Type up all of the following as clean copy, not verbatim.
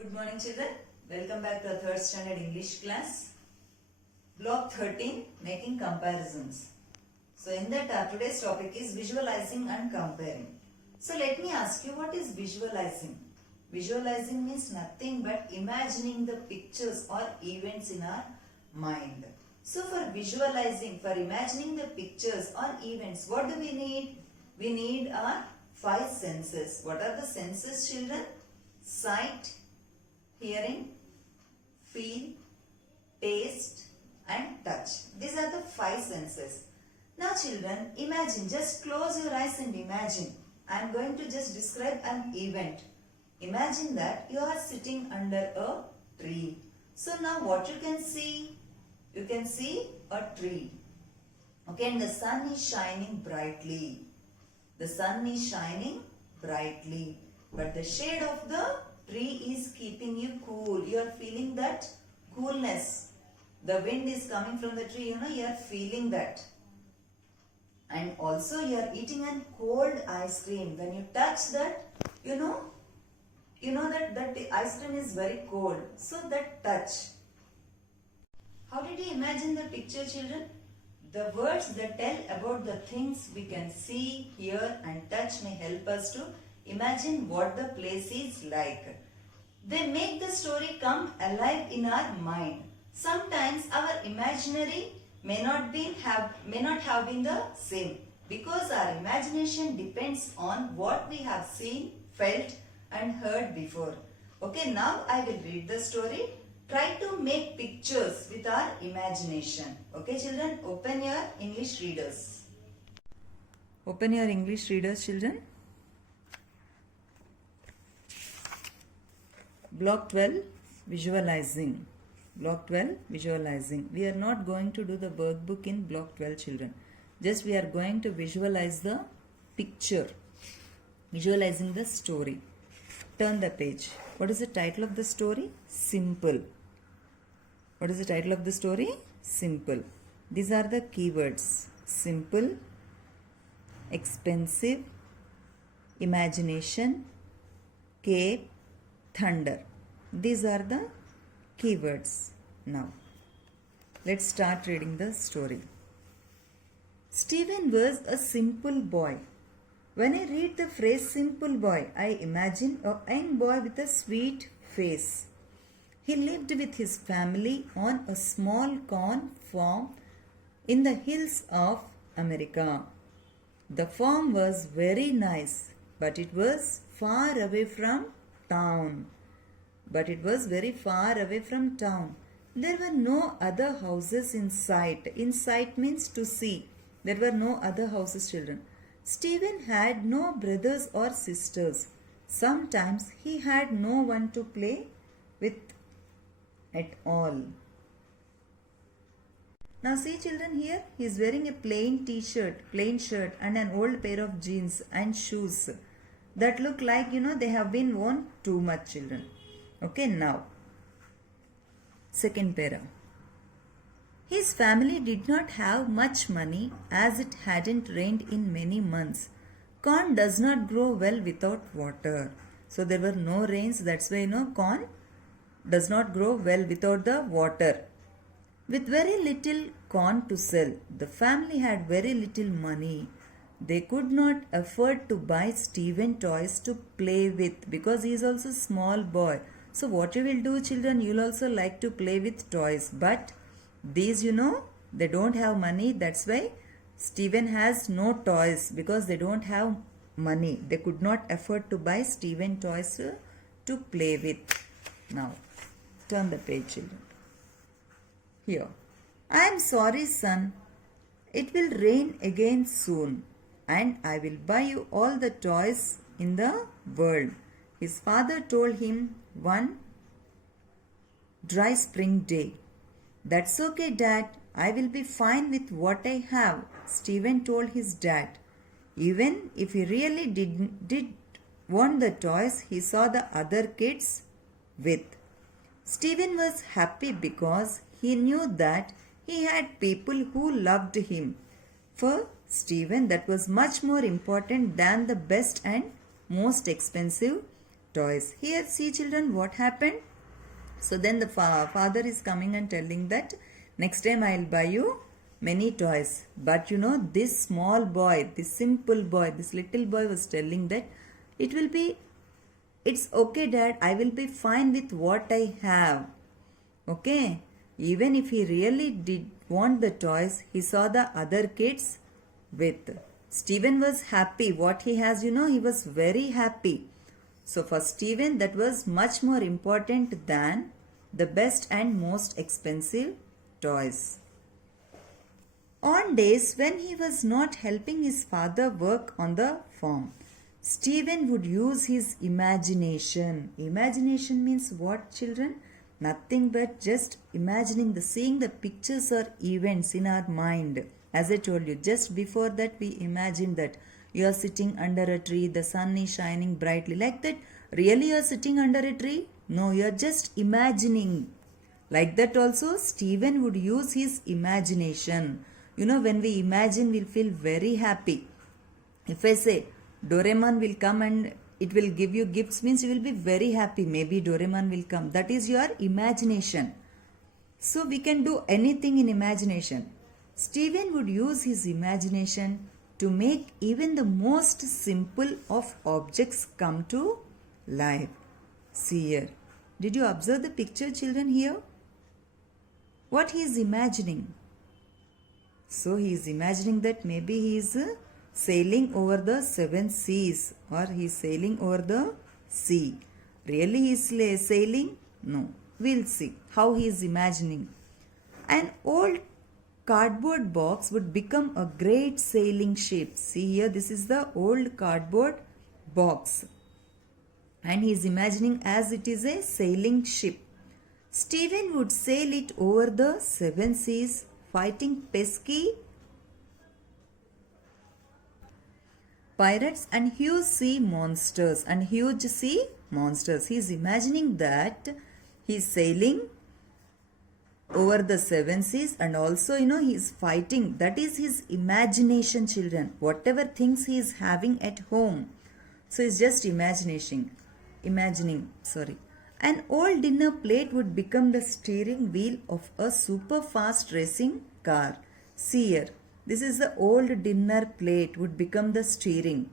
Good morning children. Welcome back to our 3rd standard English class. Block 13, making comparisons. So in that today's topic is visualizing and comparing. So let me ask you, what is visualizing? Visualizing means nothing but imagining the pictures or events in our mind. So for visualizing, for imagining the pictures or events, what do we need? We need our 5 senses. What are the senses, children? Sight, hearing, feel, taste and touch. These are the 5 senses. Now children, imagine, just close your eyes and imagine. I am going to just describe an event. Imagine that you are sitting under a tree. So now what you can see? You can see a tree. Okay, and the sun is shining brightly. The sun is shining brightly. But the shade of the tree is keeping you cool. You are feeling that coolness. The wind is coming from the tree, you are feeling that. And also you are eating a cold ice cream. When you touch that, you know that the ice cream is very cold. So that touch. How did you imagine the picture, children? The words that tell about the things we can see, hear and touch may help us to imagine what the place is like. They make the story come alive in our mind. Sometimes our imaginary may not have been the same, because our imagination depends on what we have seen, felt and heard before. Okay, now I will read the story. Try to make pictures with our imagination. Okay children, open your English readers. Open your English readers, children. Block 12, visualizing. Block 12, visualizing. We are not going to do the workbook in block 12, children. Just we are going to visualize the picture. Visualizing the story. Turn the page. What is the title of the story? Simple. What is the title of the story? Simple. These are the keywords. Simple, expensive, imagination, cave, thunder. These are the keywords. Now, let's start reading the story. Stephen was a simple boy. When I read the phrase simple boy, I imagine a young boy with a sweet face. He lived with his family on a small corn farm in the hills of America. The farm was very nice, but it was far away from town. There were no other houses in sight. In sight means to see. There were no other houses, children. Stephen had no brothers or sisters. Sometimes he had no one to play with at all. Now see children, here he is wearing a plain shirt and an old pair of jeans and shoes that look like they have been worn too much, children. Okay, now second para. His family did not have much money as it hadn't rained in many months. Corn does not grow well without water. So there were no rains, that's why corn does not grow well without the water. With very little corn to sell, the family had very little money. They could not afford to buy Stephen toys to play with because he is also a small boy. So what you will do, children, you will also like to play with toys. But these, they don't have money. That's why Stephen has no toys, because they don't have money. They could not afford to buy Stephen toys to play with. Now, turn the page, children. Here. I am sorry, son. It will rain again soon, and I will buy you all the toys in the world. His father told him one dry spring day. That's okay, Dad. I will be fine with what I have, Stephen told his dad. Even if he really did want the toys he saw the other kids with. Stephen was happy because he knew that he had people who loved him. For Stephen, that was much more important than the best and most expensive toys. Here see children what happened. So then the father is coming and telling that next time I'll buy you many toys. But you know, this small boy, this simple boy, this little boy was telling that it's okay dad, I will be fine with what I have. Okay. Even if he really did want the toys, he saw the other kids with. Stephen was happy. What he has, you know, he was very happy. So for Stephen, that was much more important than the best and most expensive toys. On days when he was not helping his father work on the farm, Stephen would use his imagination. Imagination means what, children? Nothing but just seeing the pictures or events in our mind. As I told you, just before that we imagine that you are sitting under a tree, the sun is shining brightly. Like that, really you are sitting under a tree? No, you are just imagining. Like that also, Stephen would use his imagination. You know, when we imagine, we'll feel very happy. If I say, Doraemon will come and it will give you gifts, means you will be very happy. Maybe Doraemon will come. That is your imagination. So we can do anything in imagination. Stephen would use his imagination to make even the most simple of objects come to life. See here. Did you observe the picture, children, here? What he is imagining? So he is imagining that maybe he is sailing over the 7 seas, or he is sailing over the sea. Really he is sailing? No. We'll see how he is imagining. An old cardboard box would become a great sailing ship. See here, this is the old cardboard box. And he is imagining as it is a sailing ship. Stephen would sail it over the 7 seas, fighting pesky pirates and huge sea monsters. He is imagining that he is sailing over the 7 seas, and also, you know, he is fighting. That is his imagination, children. Whatever things he is having at home. So he is just imagining. An old dinner plate would become the steering wheel of a super fast racing car. See here. This is the old dinner plate would become the steering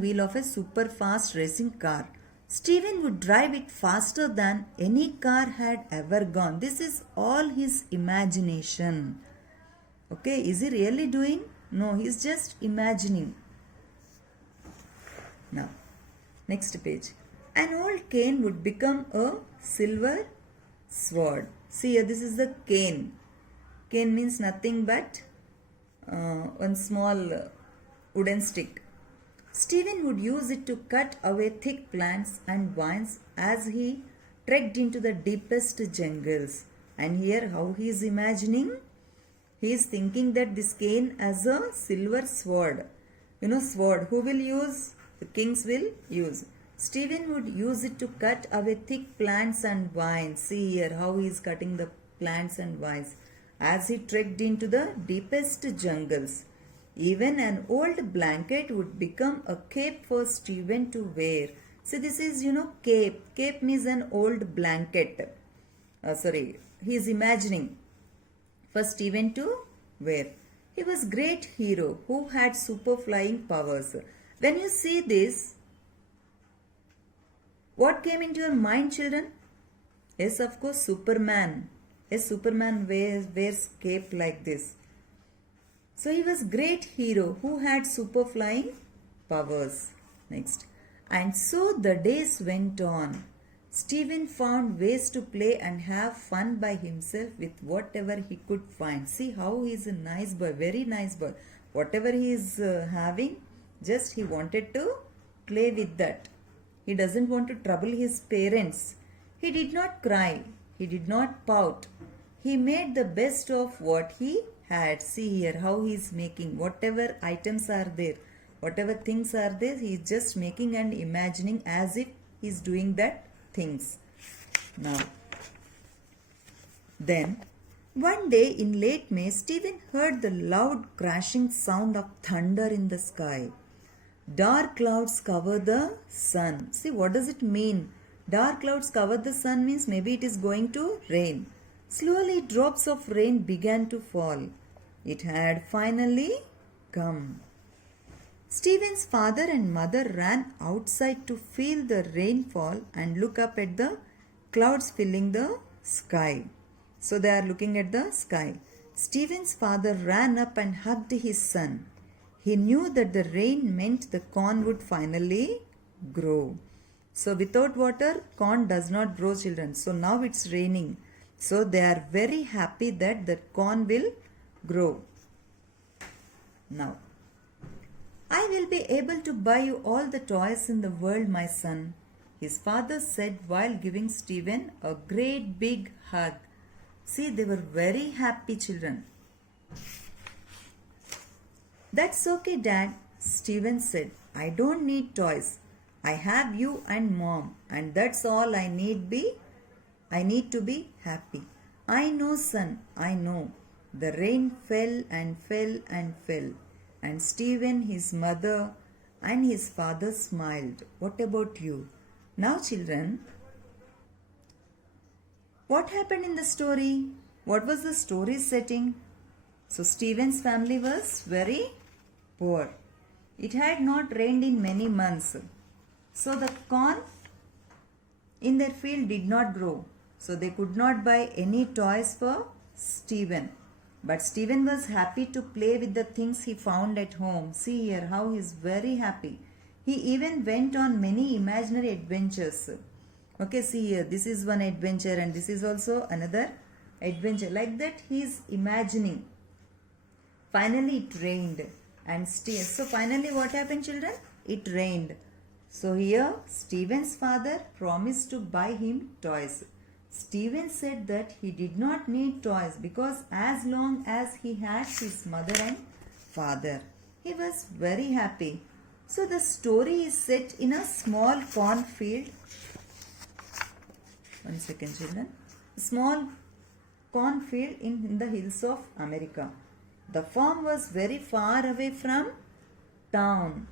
wheel of a super fast racing car. Stephen would drive it faster than any car had ever gone. This is all his imagination. Okay, is he really doing? No, he is just imagining. Now, next page. An old cane would become a silver sword. See here, this is the cane. Cane means nothing but one small wooden stick. Stephen would use it to cut away thick plants and vines as he trekked into the deepest jungles. And here how he is imagining? He is thinking that this cane as a silver sword. You know, sword, who will use? The kings will use. Stephen would use it to cut away thick plants and vines. See here how he is cutting the plants and vines as he trekked into the deepest jungles. Even an old blanket would become a cape for Stephen to wear. See, this is, you know, cape. Cape means an old blanket. He is imagining for Stephen to wear. He was great hero who had super flying powers. When you see this, what came into your mind, children? Yes, of course, Superman. Yes, Superman wears cape like this. So he was great hero who had super flying powers. Next. And so the days went on. Stephen found ways to play and have fun by himself with whatever he could find. See how he is a nice boy, very nice boy. Whatever he is having, just he wanted to play with that. He doesn't want to trouble his parents. He did not cry. He did not pout. He made the best of what he had. See here how he is making. Whatever items are there, whatever things are there, he is just making and imagining as if he is doing that things. Now, then, one day in late May, Stephen heard the loud crashing sound of thunder in the sky. Dark clouds cover the sun. See, what does it mean? Dark clouds cover the sun means maybe it is going to rain. Slowly drops of rain began to fall. It had finally come. Stephen's father and mother ran outside to feel the rainfall and look up at the clouds filling the sky. So they are looking at the sky. Stephen's father ran up and hugged his son. He knew that the rain meant the corn would finally grow. So without water, corn does not grow, children. So now it's raining. So they are very happy that the corn will grow. Now, I will be able to buy you all the toys in the world, my son, his father said while giving Stephen a great big hug. See, they were very happy children. That's okay, Dad, Stephen said. I don't need toys. I have you and Mom, and that's all I need to be happy. I know, son, I know. The rain fell and fell and fell, and Stephen, his mother, and his father smiled. What about you? Now, children, what happened in the story? What was the story setting? So, Stephen's family was very poor. It had not rained in many months. So, the corn in their field did not grow. So, they could not buy any toys for Stephen. But Stephen was happy to play with the things he found at home. See here how he is very happy. He even went on many imaginary adventures. Okay, see here, this is one adventure and this is also another adventure. Like that he is imagining. Finally it rained. And so finally what happened, children? It rained. So here Stephen's father promised to buy him toys. Stephen said that he did not need toys because as long as he had his mother and father, he was very happy. So the story is set in a small cornfield. One second, children. Small cornfield in the hills of America. The farm was very far away from town.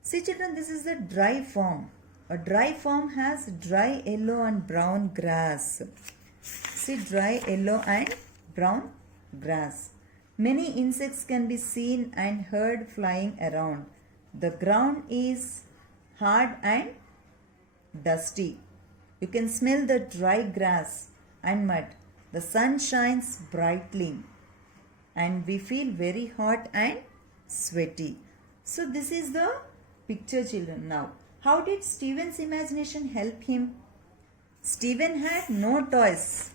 See, children, this is a dry farm. A dry farm has dry yellow and brown grass. See, dry yellow and brown grass. Many insects can be seen and heard flying around. The ground is hard and dusty. You can smell the dry grass and mud. The sun shines brightly and we feel very hot and sweaty. So this is the picture, children. Now, how did Stephen's imagination help him? Stephen had no toys.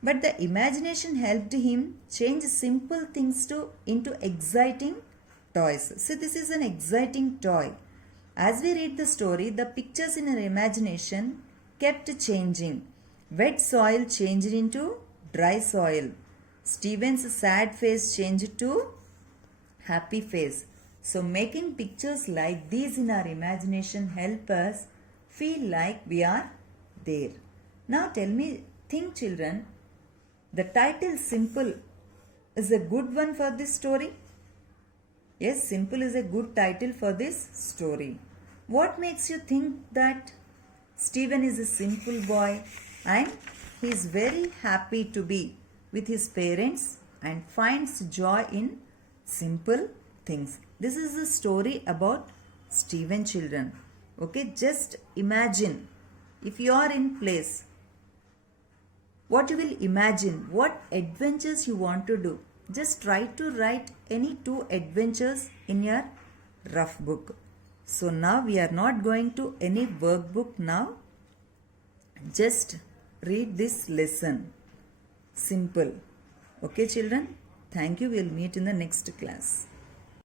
But the imagination helped him change simple things into exciting toys. See, this is an exciting toy. As we read the story, the pictures in our imagination kept changing. Wet soil changed into dry soil. Stephen's sad face changed to happy face. So making pictures like these in our imagination help us feel like we are there. Now think children, the title Simple is a good one for this story? Yes, Simple is a good title for this story. What makes you think that Stephen is a simple boy and he is very happy to be with his parents and finds joy in simple things? This is a story about Stephen, children. Okay, just imagine if you are in place, what you will imagine, what adventures you want to do. Just try to write any 2 adventures in your rough book. So now we are not going to any workbook now. Just read this lesson. Simple. Okay, children. Thank you. We will meet in the next class.